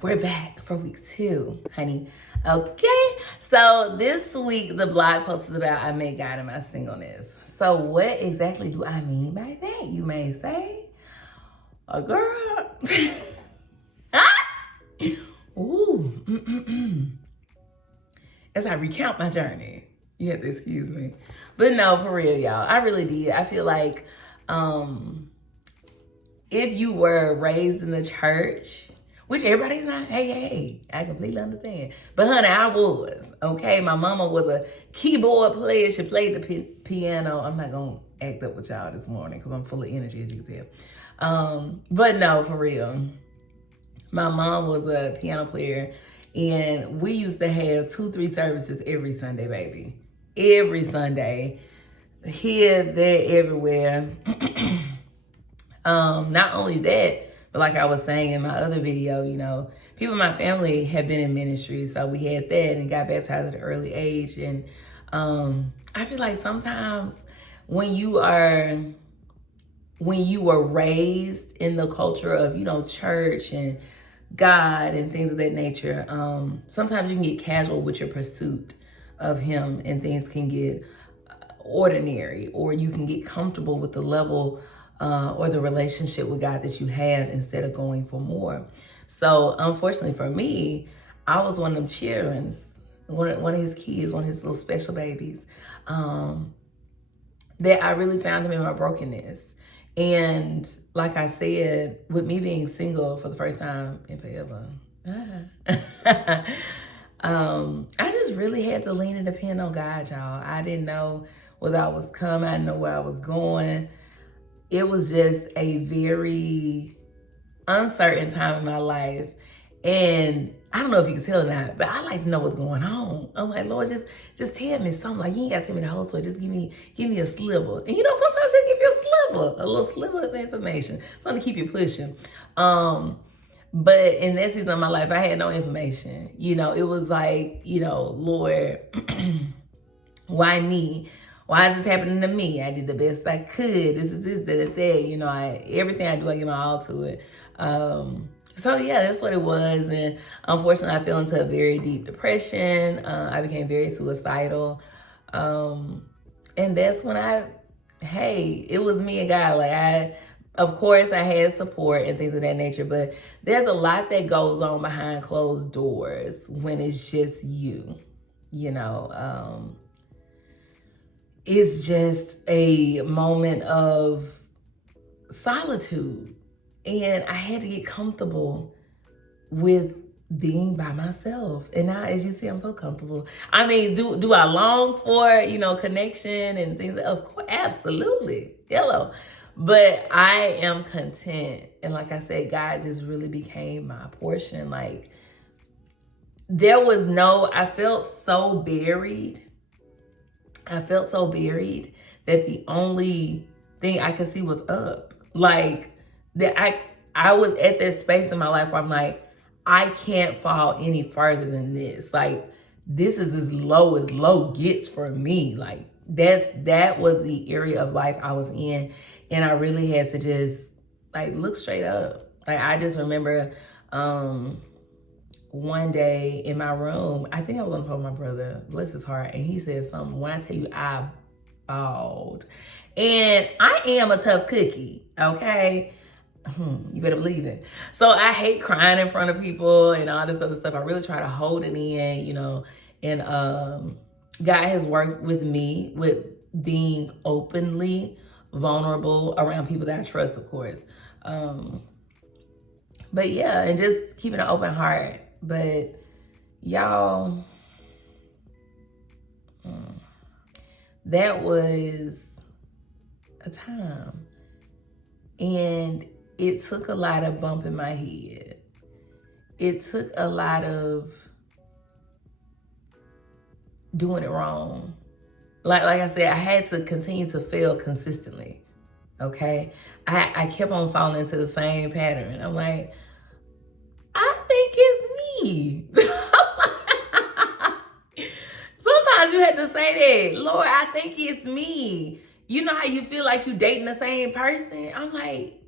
We're back for week 2, honey. Okay, so this week the blog post is about I met God in my singleness. So what exactly do I mean by that, you may say? A girl. Ooh. As I recount my journey, you have to excuse me. But no, for real, y'all, I really did. I feel like if you were raised in the church, which everybody's not, hey, I completely understand. But honey, I was, okay? My mama was a keyboard player. She played the piano. I'm not gonna act up with y'all this morning because I'm full of energy, as you can tell. But no, for real. My mom was a piano player, and we used to have 2-3 services every Sunday, baby. Every Sunday. Here, there, everywhere. Not only that, but like I was saying in my other video, you know, people in my family have been in ministry, so we had that and got baptized at an early age. And I feel like sometimes when you were raised in the culture of, you know, church and God and things of that nature, sometimes you can get casual with your pursuit of Him, and things can get ordinary, or you can get comfortable with the level or the relationship with God that you have instead of going for more. So unfortunately for me, I was one of them children, one of his kids, one of his little special babies, that I really found Him in my brokenness. And like I said, with me being single for the first time in forever, I just really had to lean and depend on God, y'all. I didn't know whether I was coming, I didn't know where I was going. It was just a very uncertain time in my life. And I don't know if you can tell or not, but I like to know what's going on. I'm like, Lord, just tell me something. Like, you ain't gotta tell me the whole story. Just give me a sliver. And you know, sometimes He'll give you a little sliver of information, something to keep you pushing. But in that season of my life, I had no information. You know, it was like, you know, Lord, why me? Why is this happening to me? I did the best I could. This is this, that. You know, everything I do, I give my all to it. So yeah, that's what it was. And unfortunately, I fell into a very deep depression. I became very suicidal. And that's when it was me and God. Like, of course, I had support and things of that nature, but there's a lot that goes on behind closed doors when it's just you know. It's just a moment of solitude. And I had to get comfortable with being by myself. And now, as you see, I'm so comfortable. I mean, do I long for, you know, connection and things? Of course, absolutely. Hello. But I am content. And like I said, God just really became my portion. Like, I felt so buried. I felt so buried that the only thing I could see was up. Like, that I was at that space in my life where I'm like, I can't fall any further than this. Like, this is as low gets for me. Like, that was the area of life I was in. And I really had to just, like, look straight up. Like, I just remember one day in my room, I think I was on the phone with my brother, bless his heart, and he said something. When I tell you, I bawled. And I am a tough cookie, okay? You better believe it. So I hate crying in front of people and all this other stuff. I really try to hold it in, you know. And God has worked with me with being openly vulnerable around people that I trust, of course. But yeah, and just keeping an open heart. But y'all, that was a time. And it took a lot of bumping my head. It took a lot of doing it wrong. Like I said, I had to continue to fail consistently. Okay? I kept on falling into the same pattern. I'm like, I think it's me. Sometimes you have to say that, Lord, I think it's me. You know how you feel like you dating the same person? I'm like,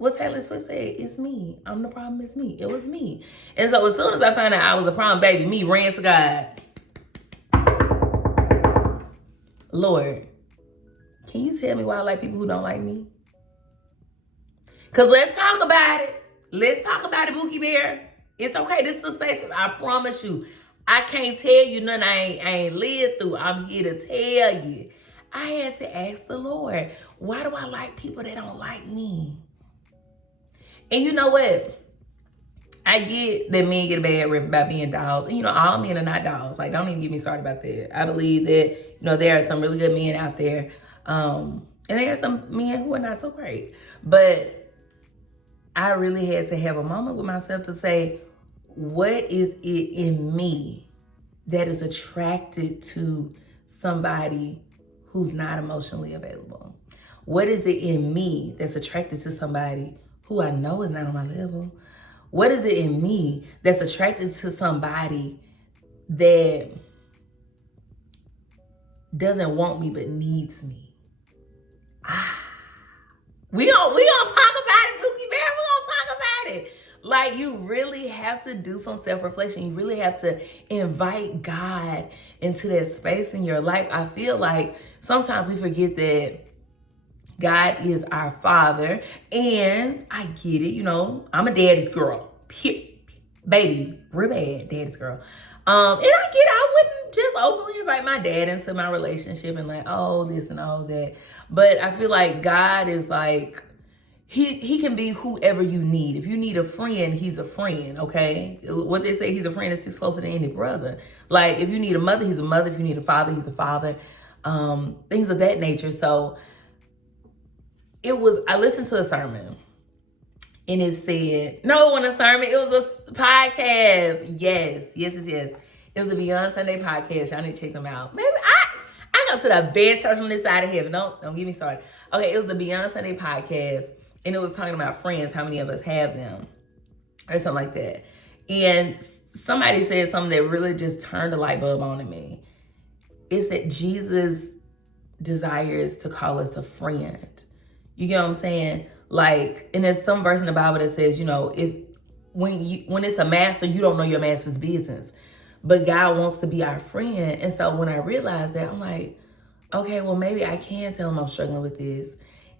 what Taylor Swift said, it's me. I'm the problem, it's me. It was me. And so as soon as I found out I was a problem, baby, me ran to God. Lord, can you tell me why I like people who don't like me? Because let's talk about it. Let's talk about it, Bookie Bear. It's okay. This is the safe. I promise you. I can't tell you nothing I ain't lived through. I'm here to tell you. I had to ask the Lord, why do I like people that don't like me? And you know what? I get that men get a bad rep about being dogs. And, all men are not dogs. Like, don't even get me started about that. I believe that, there are some really good men out there. And there are some men who are not so great. But I really had to have a moment with myself to say, what is it in me that is attracted to somebody who's not emotionally available? What is it in me that's attracted to somebody who I know is not on my level? What is it in me that's attracted to somebody that doesn't want me but needs me? We gonna talk about it, Bookie Bear. We gonna talk about it. Like, you really have to do some self-reflection. You really have to invite God into that space in your life. I feel like sometimes we forget that God is our Father, and I get it. I'm a daddy's girl. Baby, real bad daddy's girl. And I get it. I wouldn't just openly invite my dad into my relationship and like, oh, this and all that. But I feel like God is like, he can be whoever you need. If you need a friend, he's a friend, okay? What they say, he's a friend that sticks closer than any brother. Like, if you need a mother, he's a mother. If you need a father, he's a father. Things of that nature. So I listened to a sermon. And it said, no, it wasn't a sermon. It was a podcast. Yes. It was the Beyond Sunday podcast. Y'all need to check them out. Maybe I go to the best church on this side of heaven. Don't get me started. Okay, it was the Beyond Sunday podcast. And it was talking about friends, how many of us have them, or something like that. And somebody said something that really just turned a light bulb on to me. It's that Jesus desires to call us a friend. You get what I'm saying? Like, and there's some verse in the Bible that says, when it's a master, you don't know your master's business. But God wants to be our friend. And so when I realized that, I'm like, okay, well, maybe I can tell him I'm struggling with this.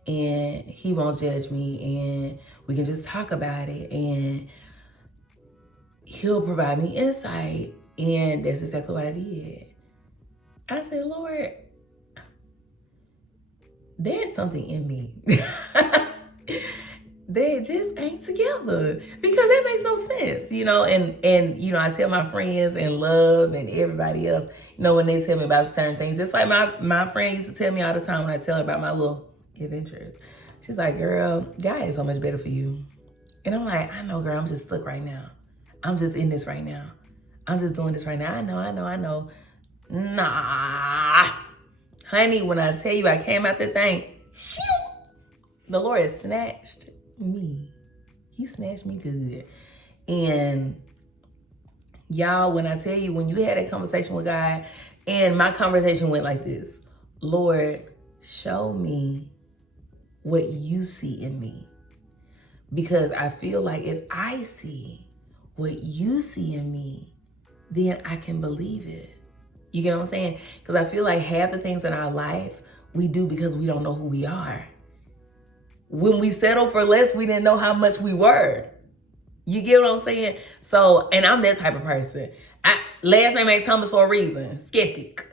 And he won't judge me. And we can just talk about it. And he'll provide me insight. And that's exactly what I did. I said, Lord, there's something in me that just ain't together, because that makes no sense, and I tell my friends and love and everybody else, when they tell me about certain things, it's like my friend used to tell me all the time when I tell her about my little adventures. She's like, girl, God is so much better for you. And I'm like, I know, girl, I'm just stuck right now. I'm just in this right now. I'm just doing this right now. I know. Nah. Honey, when I tell you I came out that thing, shoo, the Lord has snatched me. He snatched me good. And y'all, when I tell you, when you had that conversation with God, and my conversation went like this: Lord, show me what you see in me. Because I feel like if I see what you see in me, then I can believe it. You get what I'm saying? Because I feel like half the things in our life we do because we don't know who we are. When we settled for less, we didn't know how much we were. You get what I'm saying? So, and I'm that type of person. Last name ain't Thomas for a reason. Skeptic.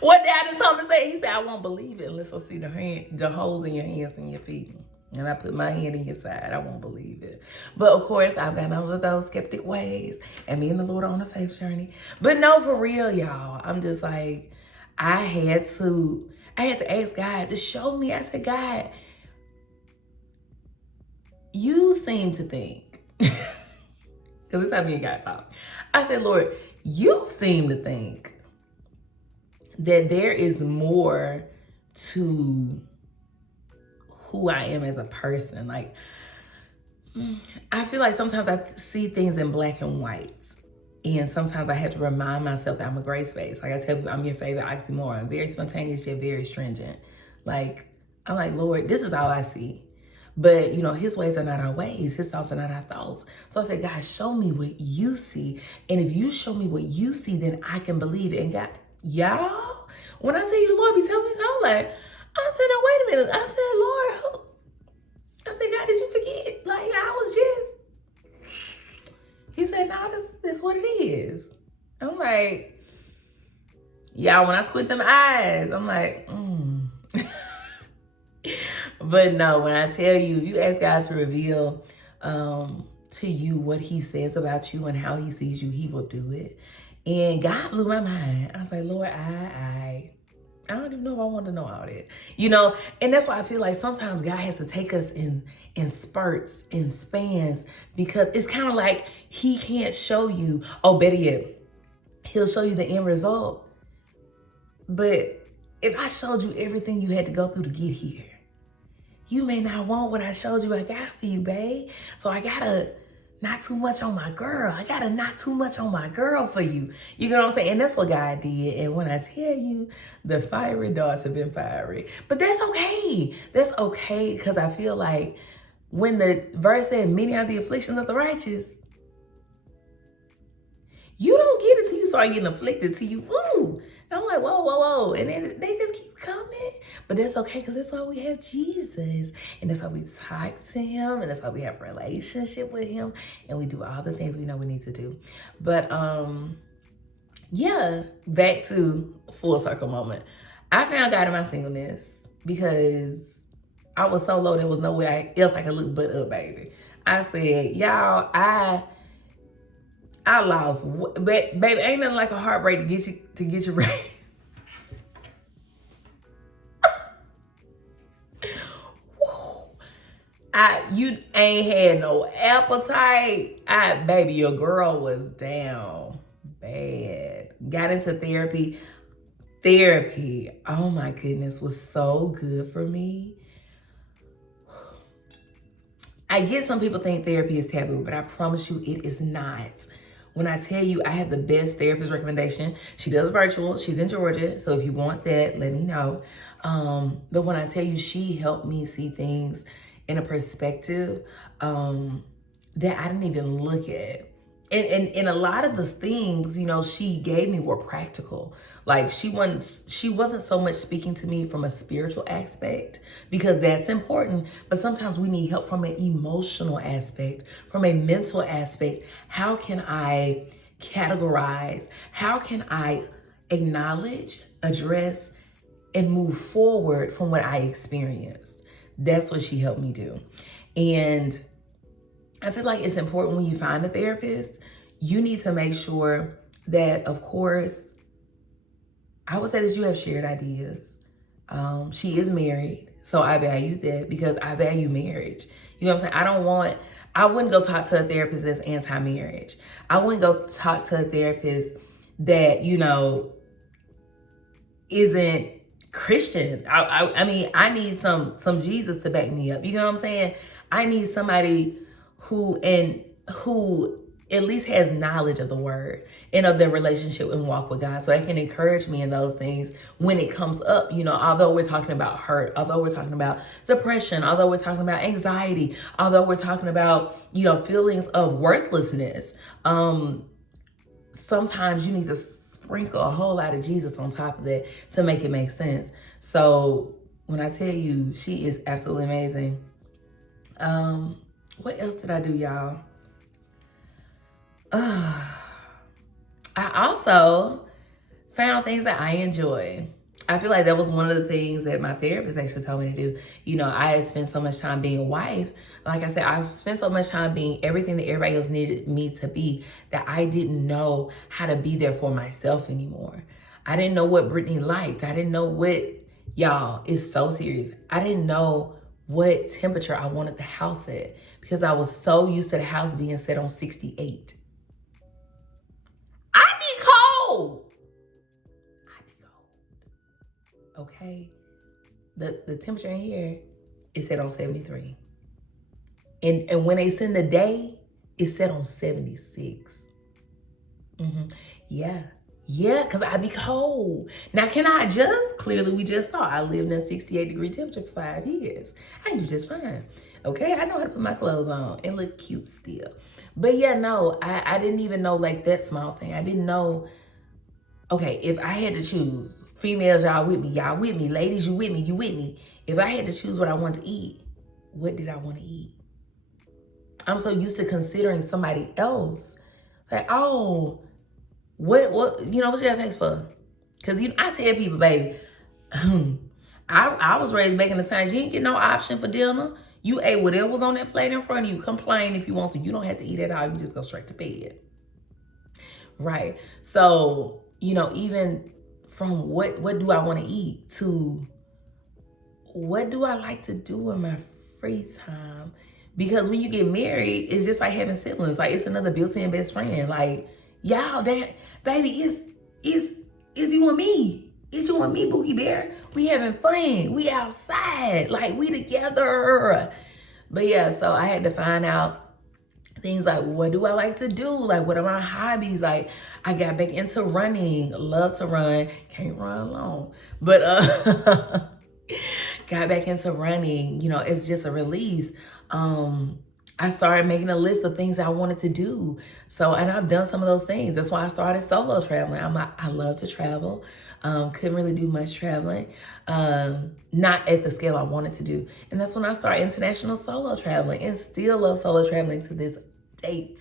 What dad Thomas say? He said, I won't believe it unless I see the holes in your hands and your feet. And I put my hand in your side, I won't believe it. But of course, I've gotten over those skeptic ways, and me and the Lord are on a faith journey. But no, for real, y'all, I'm just like, I had to ask God to show me. I said, God, you seem to think, because this is how me and God talk. I said, Lord, you seem to think that there is more to who I am as a person. Like, I feel like sometimes I see things in black and white. And sometimes I have to remind myself that I'm a gray space. Like I tell you, I'm your favorite oxymoron. Very spontaneous, yet very stringent. Like, I'm like, Lord, this is all I see. But, his ways are not our ways. His thoughts are not our thoughts. So I said, God, show me what you see. And if you show me what you see, then I can believe it. And God, y'all, when I say the Lord be telling me so, like, I said, no, wait a minute. I said, Lord, I said, God, did you forget? Like, I was just. He said, no, that's what it is. I'm like, y'all, when I squint them eyes, I'm like, But no, when I tell you, if you ask God to reveal to you what he says about you and how he sees you, he will do it. And God blew my mind. I was like, Lord, I don't even know if I want to know all that. And that's why I feel like sometimes God has to take us in spurts, in spans, because it's kind of like he can't show you, oh, better yet, he'll show you the end result. But if I showed you everything you had to go through to get here, you may not want what I showed you I got for you, babe. So I gotta not too much on my girl. I gotta not too much on my girl for you. You know what I'm saying? And that's what God did. And when I tell you, the fiery darts have been fiery. But that's okay. That's okay, because I feel like when the verse said, many are the afflictions of the righteous, you don't get it till you start getting afflicted, till you, woo. And I'm like, whoa. And then they just keep coming. But that's okay, because that's why we have Jesus. And that's why we talk to him. And that's why we have a relationship with him. And we do all the things we know we need to do. But yeah, back to full circle moment. I found God in my singleness because I was so low, there was no way else I could look but up, baby. I said, y'all, I lost, baby, ain't nothing like a heartbreak to get you ready. You ain't had no appetite. Baby, your girl was down bad. Got into therapy. Therapy, oh my goodness, was so good for me. I get some people think therapy is taboo, but I promise you it is not. When I tell you I have the best therapist recommendation, she does virtual, she's in Georgia, so if you want that, let me know. But when I tell you she helped me see things in a perspective that I didn't even look at. And a lot of the things, she gave me were practical. Like she wasn't so much speaking to me from a spiritual aspect, because that's important, but sometimes we need help from an emotional aspect, from a mental aspect. How can I categorize? How can I acknowledge, address, and move forward from what I experienced? That's what she helped me do. And I feel like it's important when you find a therapist, you need to make sure that, of course, I would say that you have shared ideas. She is married, so I value that because I value marriage. You know what I'm saying? I wouldn't go talk to a therapist that's anti-marriage. I wouldn't go talk to a therapist that, isn't Christian. I mean, I need some Jesus to back me up. You know what I'm saying? I need somebody who at least has knowledge of the word and of their relationship and walk with God, so they can encourage me in those things when it comes up. Although we're talking about hurt, although we're talking about depression, although we're talking about anxiety, although we're talking about, feelings of worthlessness, sometimes you need to sprinkle a whole lot of Jesus on top of that to make it make sense. So when I tell you, she is absolutely amazing. What else did I do, y'all? I also found things that I enjoy. I feel like that was one of the things that my therapist actually told me to do. I had spent so much time being a wife. Like I said, I've spent so much time being everything that everybody else needed me to be that I didn't know how to be there for myself anymore. I didn't know what Brittany liked. I didn't know what, y'all, it's so serious. I didn't know what temperature I wanted the house at because I was so used to the house being set on 68. I be cold. Okay, the temperature in here is set on 73. And when they send the day, it's set on 76. Yeah. Yeah, because I be cold. Now, can I adjust? Clearly, we just saw I lived in 68-degree temperature for 5 years. I do just fine. Okay, I know how to put my clothes on and look cute still. But yeah, no, I didn't even know like that small thing. I didn't know, okay, if I had to choose, females, y'all with me, ladies, you with me. If I had to choose what I want to eat, what did I want to eat? I'm so used to considering somebody else. Like, oh, what you know, what you got taste for? Because I tell people, baby, I was raised back in the times, you ain't get no option for dinner. You ate whatever was on that plate in front of you. Complain if you want to. You don't have to eat it all. You just go straight to bed. Right. So, even from what do I want to eat to what do I like to do in my free time? Because when you get married, it's just like having siblings. Like, it's another built-in best friend. Like, y'all, that baby, it's you and me. It's you and me, Bookie Bear. We having fun. We outside. Like, we together. But yeah, so I had to find out things like, what do I like to do? Like, what are my hobbies? Like, I got back into running. Love to run. Can't run alone. But got back into running. It's just a release. I started making a list of things I wanted to do. So, and I've done some of those things. That's why I started solo traveling. I love to travel. Couldn't really do much traveling. Not at the scale I wanted to do. And that's when I started international solo traveling, and still love solo traveling to this day.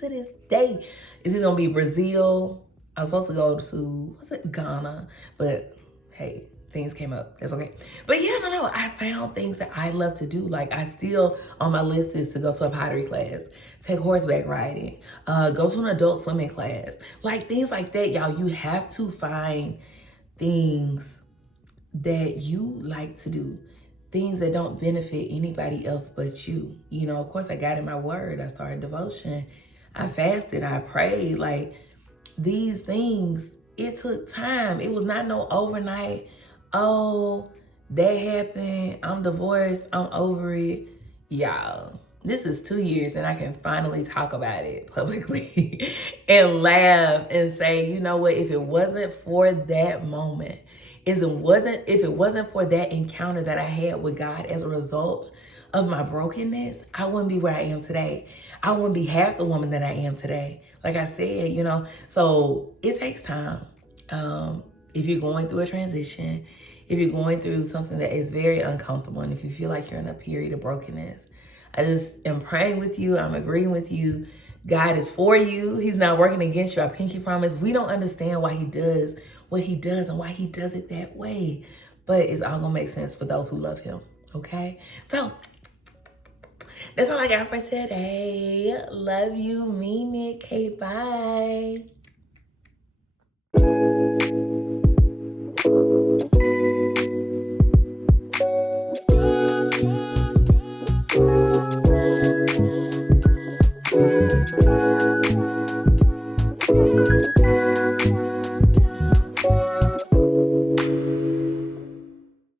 Is it gonna be Brazil? I was supposed to go to, Ghana? But hey, things came up. That's okay. But yeah, no. I found things that I love to do. Like, I still, on my list is to go to a pottery class, take horseback riding, go to an adult swimming class. Like, things like that, y'all. You have to find things that you like to do. Things that don't benefit anybody else but you. Of course, I got in my word. I started devotion. I fasted. I prayed. Like, these things, it took time. It was not no overnight, oh, that happened, I'm divorced, I'm over it. Y'all, this is 2 years and I can finally talk about it publicly and laugh and say, you know what, if it wasn't for that moment, if it wasn't for that encounter that I had with God as a result of my brokenness, I wouldn't be where I am today. I wouldn't be half the woman that I am today. Like I said, so it takes time. If you're going through a transition, if you're going through something that is very uncomfortable, and if you feel like you're in a period of brokenness, I just am praying with you. I'm agreeing with you. God is for you. He's not working against you. I pinky promise. We don't understand why he does what he does and why he does it that way. But it's all gonna make sense for those who love him. Okay? So that's all I got for today. Love you, mean it. Okay, bye.